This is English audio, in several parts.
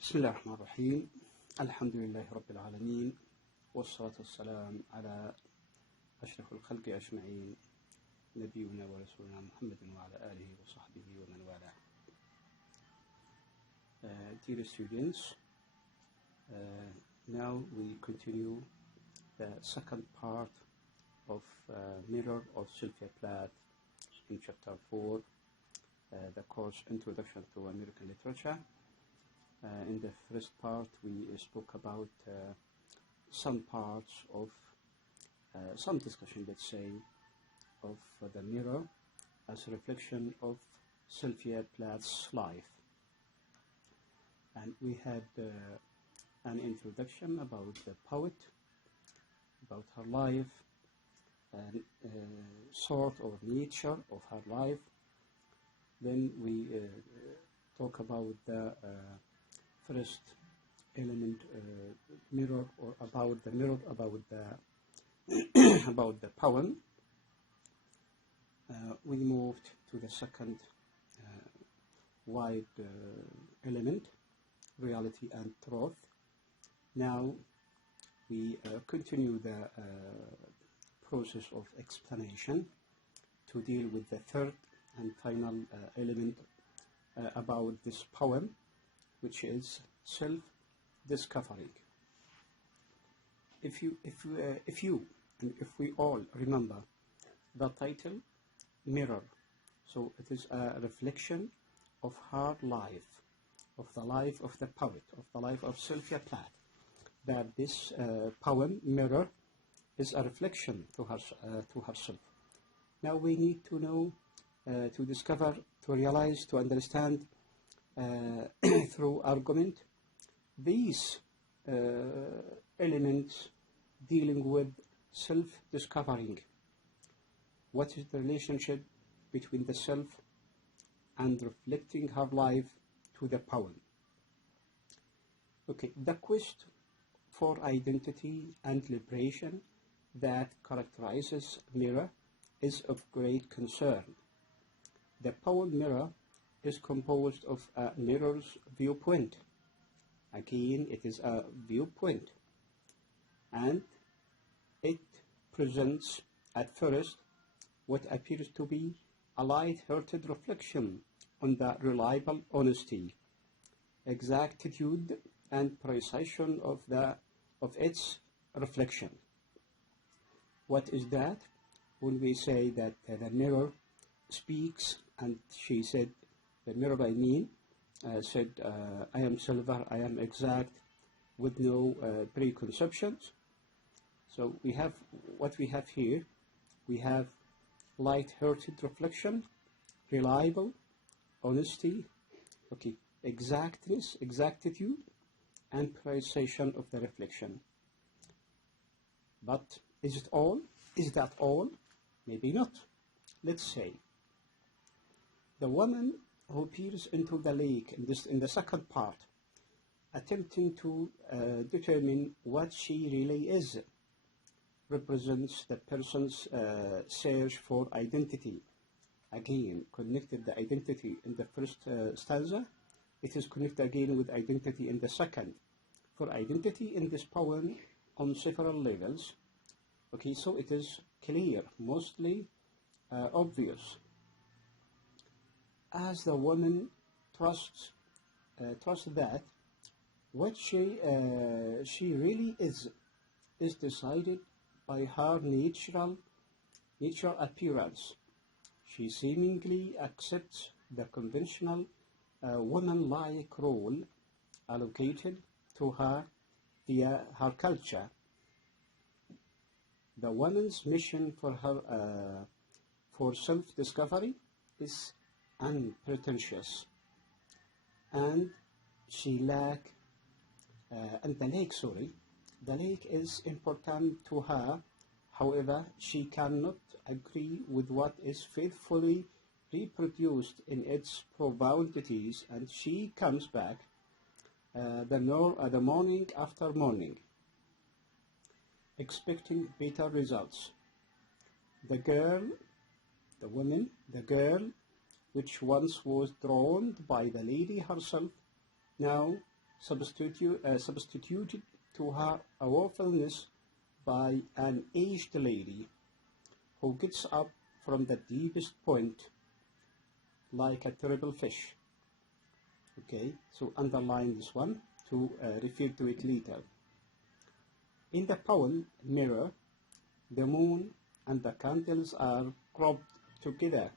بسم الله الرحمن الرحيم. الحمد لله رب العالمين، والصلاة والسلام على أشرف الخلق أجمعين، نبينا ورسولنا محمد وعلى آله وصحبه ومن والاه. Dear students, now we continue the second part of Mirror of Sylvia Plath in chapter 4, the course Introduction to American Literature. In the first part, we spoke about some parts of some discussion, let's say, of the mirror as a reflection of Sylvia Plath's life. And we had an introduction about the poet, about her life, and sort of nature of her life. Then we talk about the first element, mirror, or about the mirror, about the about the poem. We moved to the second wide element, reality and truth. Now we continue the process of explanation to deal with the third and final element about this poem, which is self-discovery. If we all remember the title, Mirror, so it is a reflection of her life, of the life of the poet, of the life of Sylvia Plath. That this poem, Mirror, is a reflection to herself. Now we need to know, to discover, to realize, to understand through argument these elements dealing with self-discovering. What is the relationship between the self and reflecting her life to the poem? Okay, the quest for identity and liberation that characterizes Mirror is of great concern. The poem Mirror is composed of a mirror's viewpoint. Again, it is a viewpoint, and it presents at first what appears to be a light-hearted reflection on the reliable honesty, exactitude, and precision of its reflection. What is that? When we say that the mirror speaks, and she said, the mirror I mean, said, I am silver, I am exact, with no preconceptions. So we have what we have here. We have light-hearted reflection, reliable, honesty, okay, exactness, exactitude, and precision of the reflection. But is it all? Is that all? Maybe not. Let's say the woman who peers into the lake in the second part, attempting to determine what she really is, represents the person's search for identity. Again, connected the identity in the first stanza, it is connected again with identity in the second. For identity in this poem on several levels, okay, so it is clear, mostly obvious. As the woman trusts that what she really is decided by her natural appearance. She seemingly accepts the conventional woman-like role allocated to her via her culture. The woman's mission for self-discovery is unpretentious, and the lake is important to her. However, she cannot agree with what is faithfully reproduced in its profundities, and she comes back the morning after morning, expecting better results. The girl, which once was drawn by the lady herself, now substituted to her awfulness by an aged lady who gets up from the deepest point like a terrible fish. Okay, so underline this one to refer to it later. In the poem Mirror, the moon and the candles are cropped together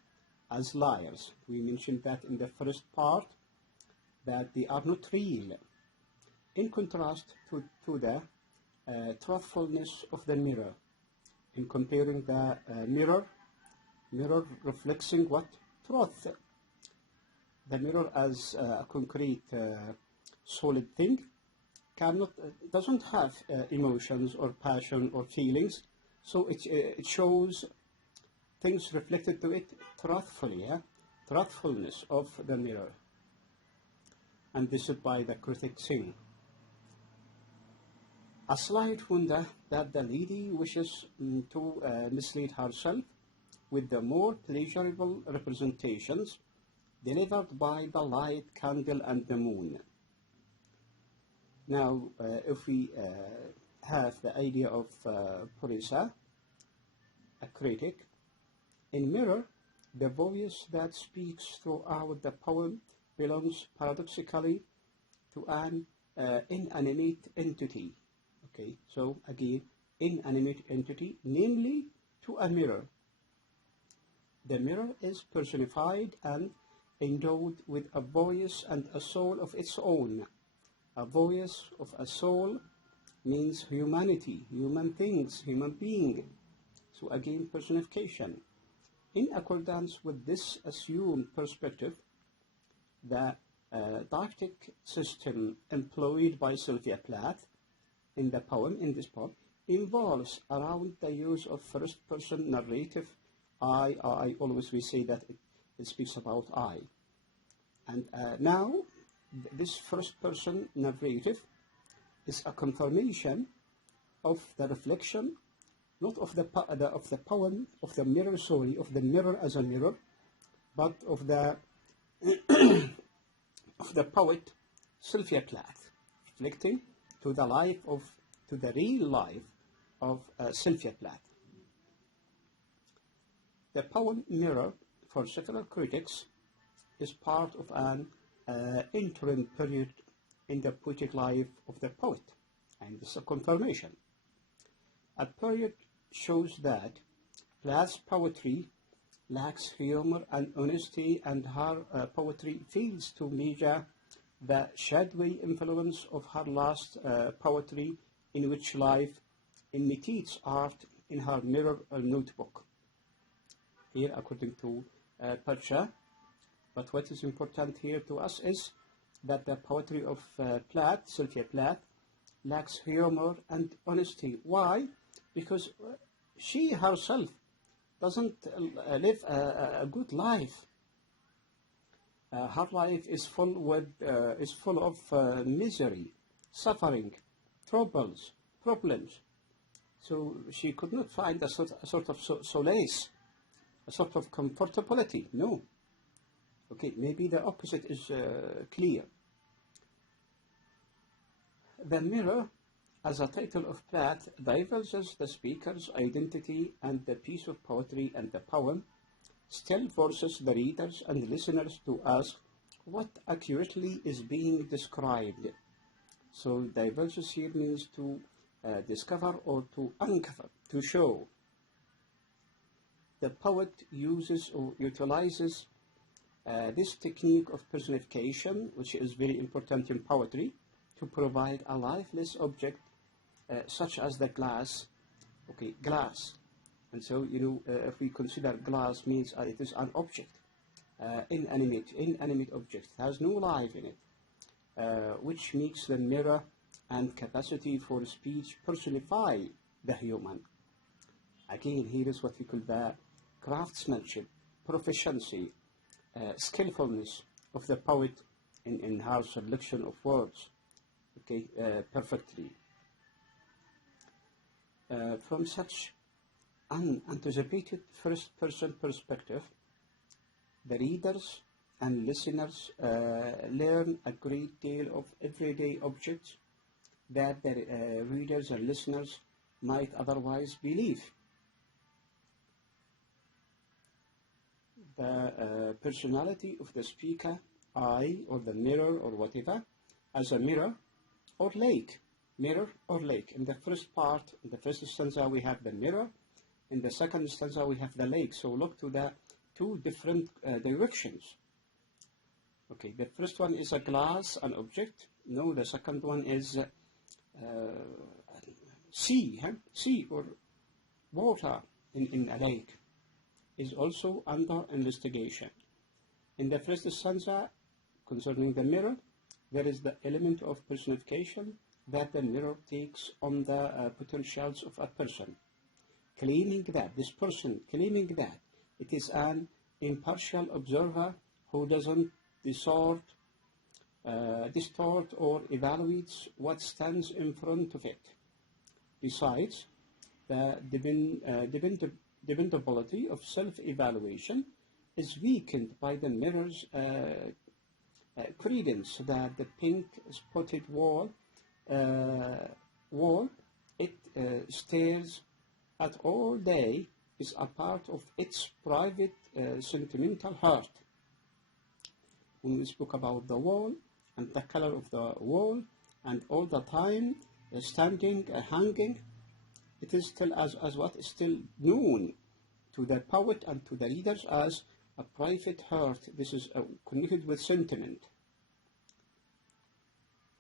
as liars. We mentioned that in the first part, that they are not real. In contrast to the truthfulness of the mirror, in comparing the mirror reflecting what? Truth. The mirror as a concrete solid thing doesn't have emotions or passion or feelings, so it shows things reflected to it truthfully, truthfulness of the mirror. And this is by the critic saying, a slight wonder that the lady wishes to mislead herself with the more pleasurable representations delivered by the light candle and the moon. Now, if we have the idea of Purisa, a critic, in Mirror, the voice that speaks throughout the poem belongs paradoxically to an inanimate entity. Okay, so again, inanimate entity, namely to a mirror. The mirror is personified and endowed with a voice and a soul of its own. A voice of a soul means humanity, human things, human being. So again, personification. In accordance with this assumed perspective, the didactic system employed by Sylvia Plath in this poem, involves around the use of first-person narrative. I always we say that it speaks about I. And now, this first-person narrative is a confirmation of the reflection, not of the poem, of the mirror, of the mirror as a mirror, but of the of the poet Sylvia Plath, reflecting to the real life of Sylvia Plath. The poem Mirror, for several critics, is part of an interim period in the poetic life of the poet, and this is a confirmation. A period shows that Plath's poetry lacks humor and honesty, and her poetry fails to measure the shadowy influence of her last poetry, in which life imitates art in her mirror notebook. Here, according to Percha, but what is important here to us is that the poetry of Plath, Sylvia Plath, lacks humor and honesty. Why? Because she herself doesn't live a good life. Her life is full of misery, suffering, troubles, problems. So she could not find a sort of solace, a sort of comfortability. No. Okay, maybe the opposite is clear. The Mirror, as a title of Plath, divulges the speaker's identity and the piece of poetry and the poem, still forces the readers and listeners to ask what accurately is being described. So divulges here means to discover or to uncover, to show. The poet uses or utilizes this technique of personification, which is very important in poetry, to provide a lifeless object such as the glass. Okay, glass. And so, if we consider glass means it is an object, inanimate object, it has no life in it, which makes the mirror and capacity for speech personify the human. Again, here is what we call the craftsmanship, proficiency, skillfulness of the poet in her selection of words, okay, perfectly. From such unanticipated first-person perspective, the readers and listeners learn a great deal of everyday objects that the readers and listeners might otherwise believe. The personality of the speaker, I, or the mirror, or whatever, as a mirror or lake. Mirror or lake. In the first part, in the first stanza, we have the mirror. In the second stanza, we have the lake. So look to the two different directions. Okay, the first one is a glass, an object. No, the second one is sea, sea or water in a lake is also under investigation. In the first stanza, concerning the mirror, there is the element of personification that the mirror takes on the potentials of a person, claiming that, this person claiming that it is an impartial observer who doesn't distort or evaluates what stands in front of it. Besides, the dependability of self-evaluation is weakened by the mirror's credence that the pink spotted wall it stares at all day is a part of its private sentimental heart. When we spoke about the wall and the color of the wall and all the time standing, hanging, it is still as what is still known to the poet and to the readers as a private heart. This is connected with sentiment.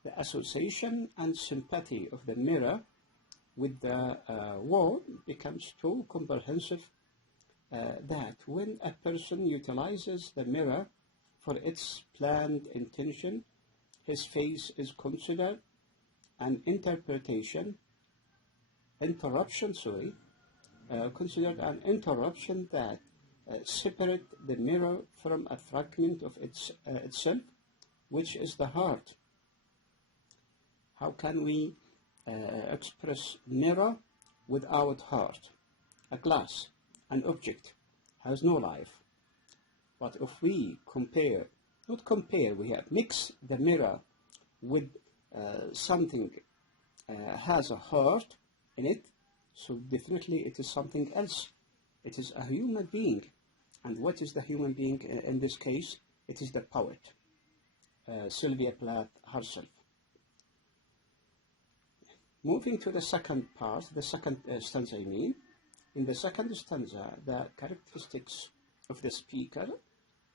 The association and sympathy of the mirror with the wall becomes too comprehensive that when a person utilizes the mirror for its planned intention, his face is considered an interruption that separate the mirror from a fragment of itself, which is the heart. How can we express mirror without heart? A glass, an object, has no life. But if we we have mix the mirror with something has a heart in it, so definitely it is something else. It is a human being. And what is the human being in this case? It is the poet, Sylvia Plath herself. Moving to the second part, the second stanza I mean. In the second stanza, the characteristics of the speaker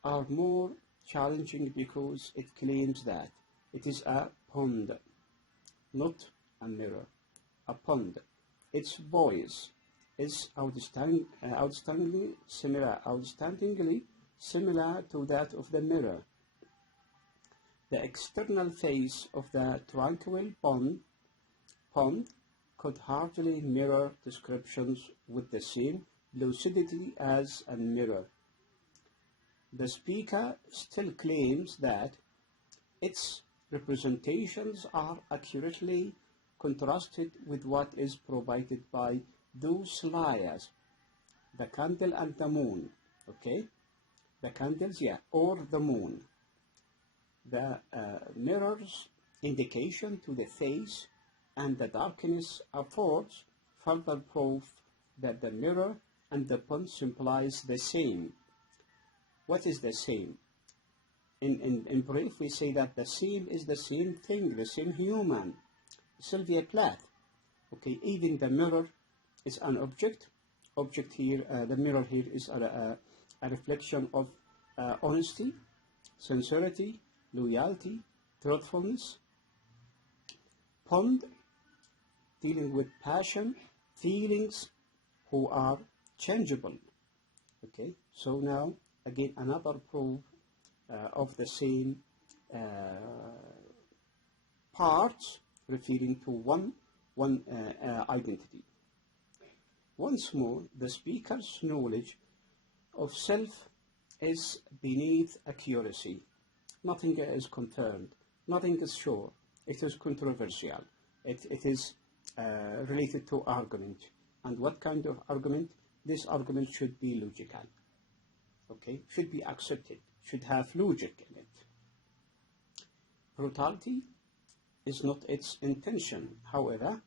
are more challenging because it claims that it is a pond, not a mirror, a pond. Its voice is outstandingly similar to that of the mirror. The external face of the tranquil pond could hardly mirror descriptions with the same lucidity as a mirror. The speaker still claims that its representations are accurately contrasted with what is provided by those liars, the candle and the moon, okay? The candles, yeah, or the moon. The mirror's indication to the face and the darkness affords further proof that the mirror and the pond symbolize the same. What is the same? In brief, we say that the same is the same thing, the same human. Sylvia Plath. Okay, even the mirror is an object. The mirror here is a reflection of honesty, sincerity, loyalty, truthfulness. Pond, dealing with passion, feelings, who are changeable. Okay, so now again another proof of the same parts referring to one identity. Once more, the speaker's knowledge of self is beneath accuracy. Nothing is confirmed. Nothing is sure. It is controversial. It is related to argument. And what kind of argument? This argument should be logical. okay, should be accepted, should have logic in it. Brutality is not its intention. However,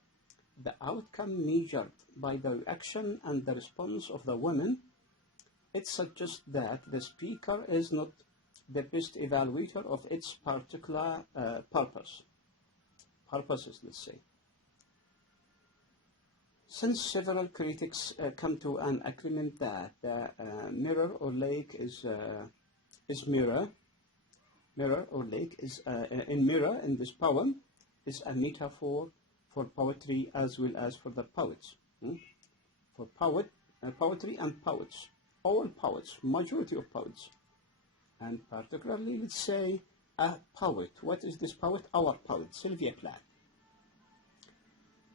the outcome measured by the reaction and the response of the women, it suggests that the speaker is not the best evaluator of its particular purposes, let's say. Since several critics come to an agreement that the mirror or lake is mirror or lake is in mirror in this poem is a metaphor for poetry as well as for the poets. For poetry and poets, all poets, majority of poets, and particularly, let's say, a poet. What is this poet? Our poet, Sylvia Plath.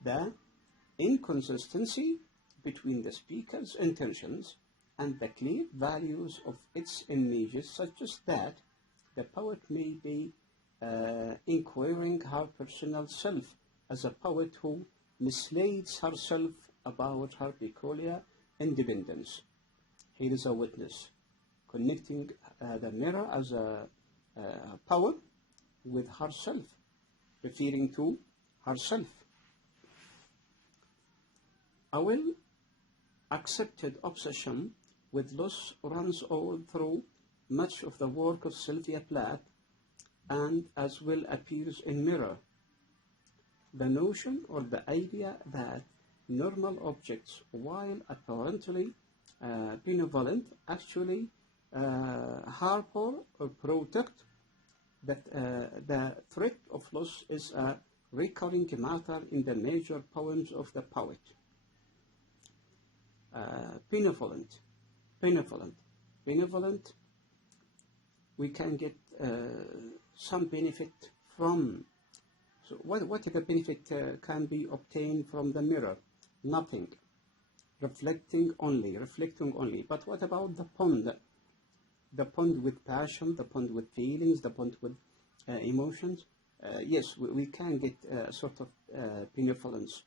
The inconsistency between the speaker's intentions and the clear values of its images suggests that the poet may be inquiring her personal self as a poet who misleads herself about her peculiar independence. Here is a witness connecting the mirror as a poem with herself, referring to herself. A well-accepted obsession with loss runs all through much of the work of Sylvia Plath, and as well appears in Mirror. The notion or the idea that normal objects, while apparently benevolent, actually harbor or protect that the threat of loss is a recurring matter in the major poems of the poet. Benevolent. We can get some benefit from. So what the benefit can be obtained from the mirror? Nothing. Reflecting only. But what about the pond? The pond with passion, the pond with feelings, the pond with emotions? Yes, we can get a sort of benevolence,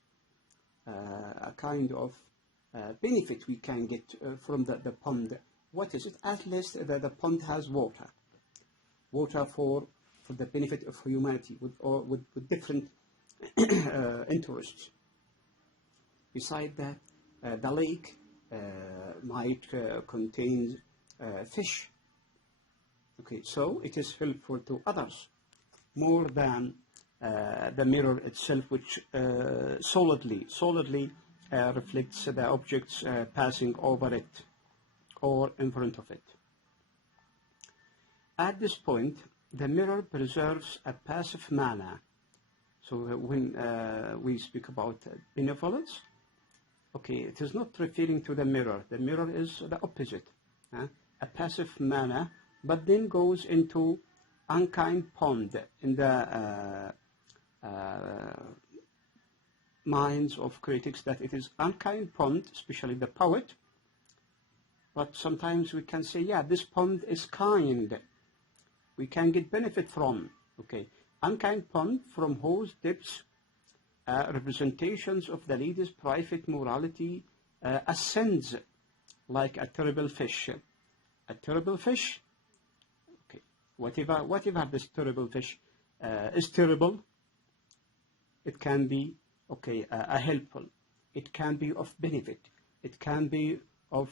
a kind of benefit we can get from the pond. What is it? At least the pond has water for the benefit of humanity with different interests. Besides that, the lake might contain fish. Okay, so it is helpful to others more than the mirror itself, which solidly reflects the objects passing over it or in front of it. At this point, the mirror preserves a passive manner. So when we speak about benevolence, okay, it is not referring to the mirror. The mirror is the opposite, a passive manner, but then goes into unkind pond in the minds of critics, that it is unkind pond, especially the poet. But sometimes we can say, yeah, this pond is kind. We can get benefit from. Okay, unkind pond from whose depths representations of the leader's private morality ascends like a terrible fish. A terrible fish. Okay, whatever this terrible fish is terrible, it can be a helpful. It can be of benefit. It can be of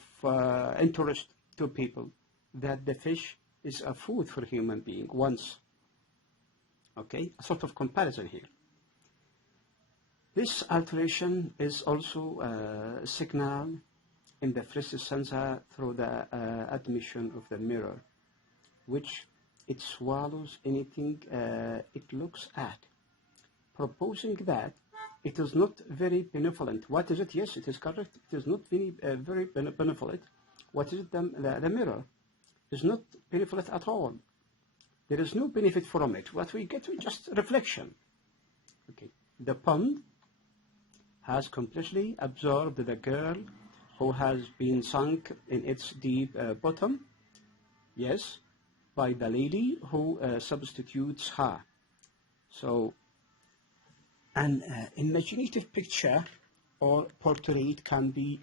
interest to people. That the fish is a food for human being once. Okay, a sort of comparison here. This alteration is also a signal in the first stanza through the admission of the mirror, which it swallows anything it looks at, proposing that it is not very benevolent. What is it? Yes, it is correct. It is not very benevolent. What is it? The mirror is not benevolent at all. There is no benefit from it. What we get is just reflection. Okay. The pond has completely absorbed the girl who has been sunk in its deep bottom, yes, by the lady who substitutes her. So an imaginative picture or portrait can be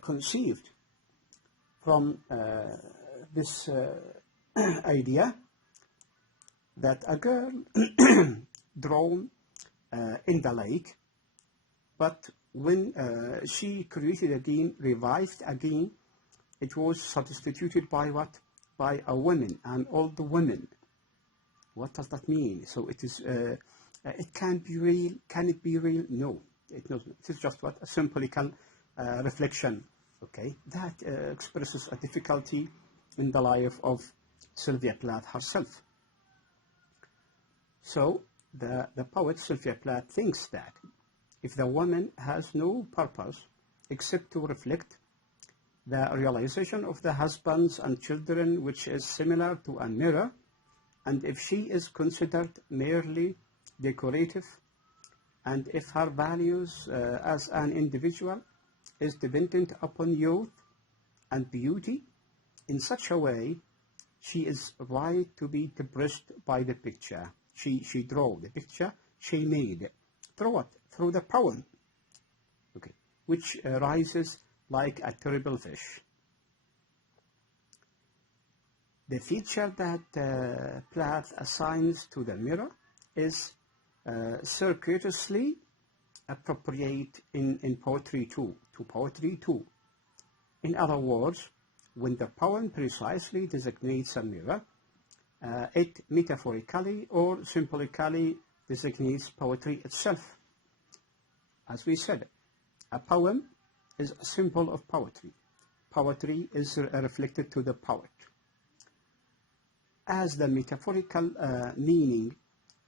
conceived from this idea that a girl drawn in the lake, but when she created again, revived again, it was substituted by what? By a woman, an old woman. What does that mean? So it is. It can be real. Can it be real? No, it doesn't. It is just what? A symbolical reflection. Okay, that expresses a difficulty in the life of Sylvia Plath herself. So the poet Sylvia Plath thinks that if the woman has no purpose except to reflect the realization of the husbands and children, which is similar to a mirror, and if she is considered merely decorative, and if her values as an individual is dependent upon youth and beauty, in such a way, she is right to be depressed by the picture. She drew the picture she made. Through what? Through the poem, okay, which rises like a terrible fish. The feature that Plath assigns to the mirror is circuitously appropriate in poetry too, to poetry too. In other words, when the poem precisely designates a mirror, it metaphorically or symbolically designates poetry itself. As we said, a poem is a symbol of poetry. Poetry is reflected to the poet. As the metaphorical meaning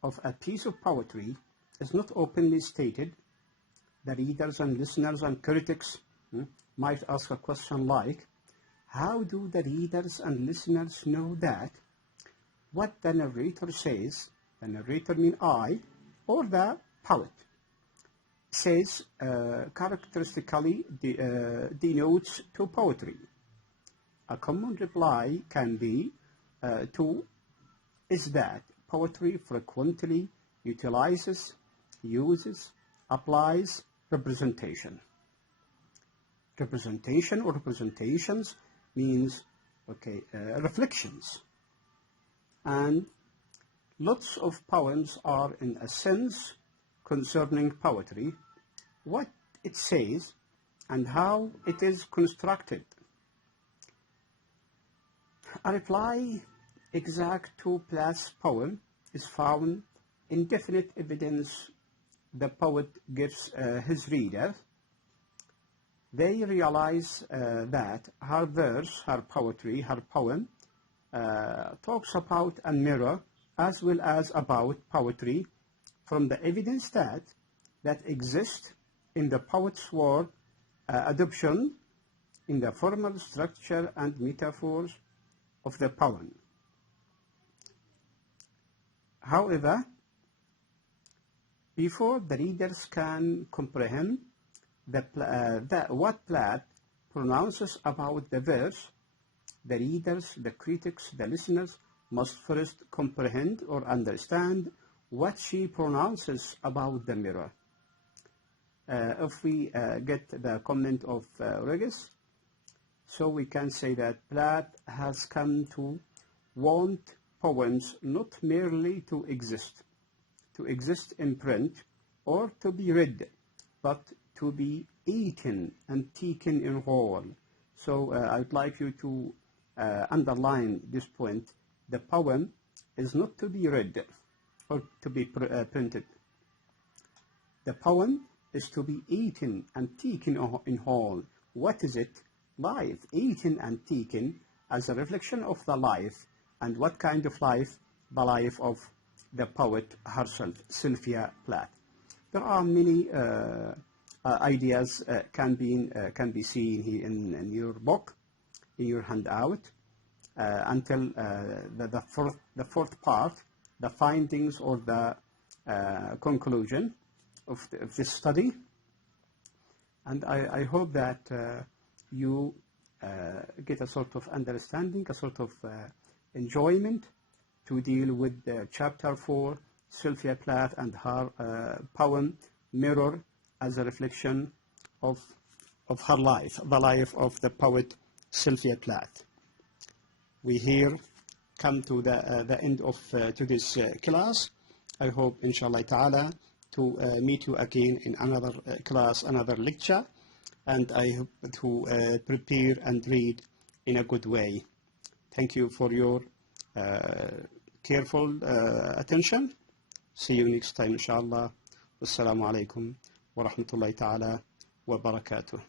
of a piece of poetry is not openly stated, the readers and listeners and critics might ask a question like, how do the readers and listeners know that what the narrator says, the narrator means I, or the poet, says characteristically denotes to poetry? A common reply can be is that poetry frequently utilizes, uses, applies representation. Representation or representations means, okay, reflections. And lots of poems are, in a sense, concerning poetry, what it says and how it is constructed. A reply exact to Plath's poem is found in definite evidence the poet gives his readers. They realize that her verse, her poetry, her poem talks about a mirror as well as about poetry from the evidence that exists in the poet's word adoption in the formal structure and metaphors of the poem. However, before the readers can comprehend what Plath pronounces about the verse, the readers, the critics, the listeners must first comprehend or understand what she pronounces about the mirror. If we get the comment of Regis, so we can say that Plath has come to want poems not merely to exist in print or to be read, but to be eaten and taken in whole. So I'd like you to underline this point. The poem is not to be read or to be printed. The poem is to be eaten and taken in whole. What is it? Life, eaten and taken as a reflection of the life. And what kind of life? The life of the poet herself, Sylvia Plath. There are many ideas can be seen here in your book, in your handout, until the fourth part, the findings or the conclusion of this study. And I hope that you get a sort of understanding, a sort of enjoyment to deal with chapter 4, Sylvia Plath and her poem Mirror as a reflection of her life, the life of the poet Sylvia Plath. we here come to the end of today's class. I hope, inshallah ta'ala, to meet you again in another class, another lecture, and I hope to prepare and read in a good way. Thank you for your careful attention. See you next time, inshallah. Wassalamu alaikum wa rahmatullahi ta'ala wa barakatuh.